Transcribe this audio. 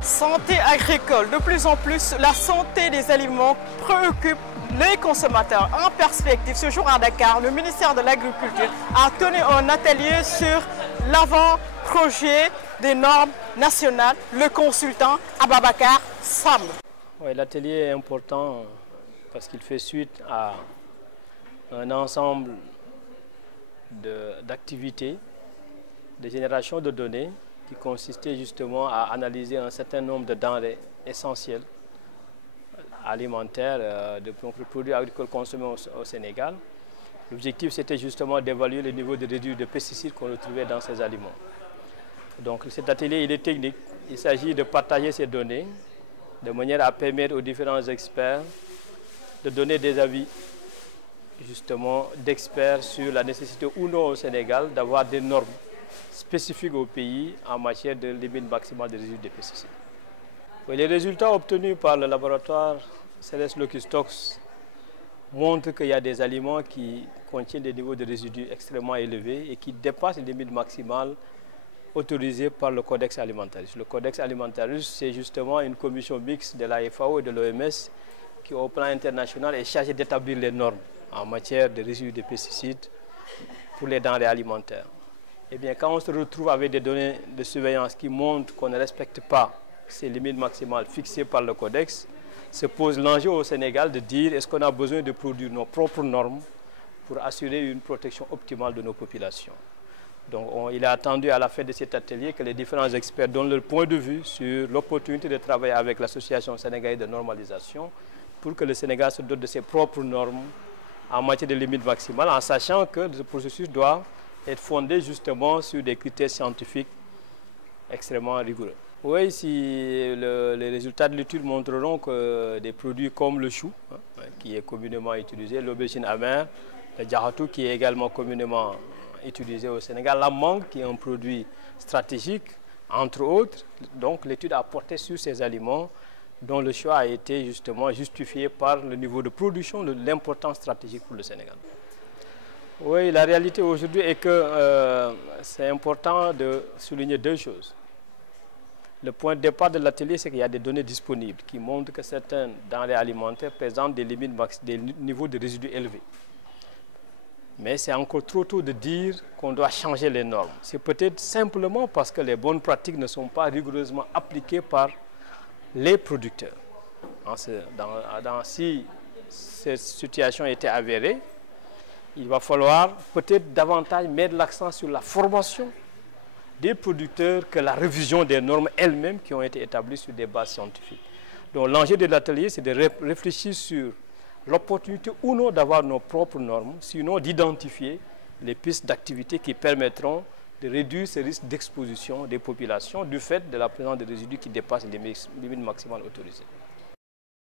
Santé agricole. De plus en plus, la santé des aliments préoccupe les consommateurs. En perspective, ce jour à Dakar, le ministère de l'Agriculture a tenu un atelier sur l'avant-projet des normes nationales. Le consultant Ababakar Sam. Oui, l'atelier est important parce qu'il fait suite à un ensemble d'activités, de génération de données qui consistait justement à analyser un certain nombre de denrées essentielles alimentaires, de produits agricoles consommés au Sénégal. L'objectif, c'était justement d'évaluer le niveau de résidus de pesticides qu'on retrouvait dans ces aliments. Donc cet atelier, il est technique. Il s'agit de partager ces données de manière à permettre aux différents experts de donner des avis justement d'experts sur la nécessité ou non au Sénégal d'avoir des normes spécifiques au pays en matière de limite maximale des résidus de pesticides. Les résultats obtenus par le laboratoire Ceres Locustox montrent qu'il y a des aliments qui contiennent des niveaux de résidus extrêmement élevés et qui dépassent les limites maximales autorisées par le Codex Alimentarius. Le Codex Alimentarius, c'est justement une commission mixte de la FAO et de l'OMS qui, au plan international, est chargée d'établir les normes en matière de résidus de pesticides pour les denrées alimentaires. Eh bien, quand on se retrouve avec des données de surveillance qui montrent qu'on ne respecte pas ces limites maximales fixées par le Codex, se pose l'enjeu au Sénégal de dire est-ce qu'on a besoin de produire nos propres normes pour assurer une protection optimale de nos populations. Donc il est attendu à la fin de cet atelier que les différents experts donnent leur point de vue sur l'opportunité de travailler avec l'Association sénégalaise de normalisation pour que le Sénégal se dote de ses propres normes en matière de limites maximales, en sachant que ce processus doit être fondé justement sur des critères scientifiques extrêmement rigoureux. Oui, si les résultats de l'étude montreront que des produits comme le chou, qui est communément utilisé, l'aubergine amère, le djaratou, qui est également communément utilisé au Sénégal, la mangue, qui est un produit stratégique, entre autres. Donc l'étude a porté sur ces aliments dont le choix a été justement justifié par le niveau de production, l'importance stratégique pour le Sénégal. Oui, la réalité aujourd'hui est que c'est important de souligner deux choses. Le point de départ de l'atelier, c'est qu'il y a des données disponibles qui montrent que certains denrées alimentaires présentent des limites des niveaux de résidus élevés. Mais c'est encore trop tôt de dire qu'on doit changer les normes. C'est peut-être simplement parce que les bonnes pratiques ne sont pas rigoureusement appliquées par les producteurs. Si cette situation était avérée, il va falloir peut-être davantage mettre l'accent sur la formation des producteurs que la révision des normes elles-mêmes qui ont été établies sur des bases scientifiques. Donc l'enjeu de l'atelier, c'est de réfléchir sur l'opportunité ou non d'avoir nos propres normes, sinon d'identifier les pistes d'activité qui permettront de réduire ces risques d'exposition des populations du fait de la présence de résidus qui dépassent les limites maximales autorisées.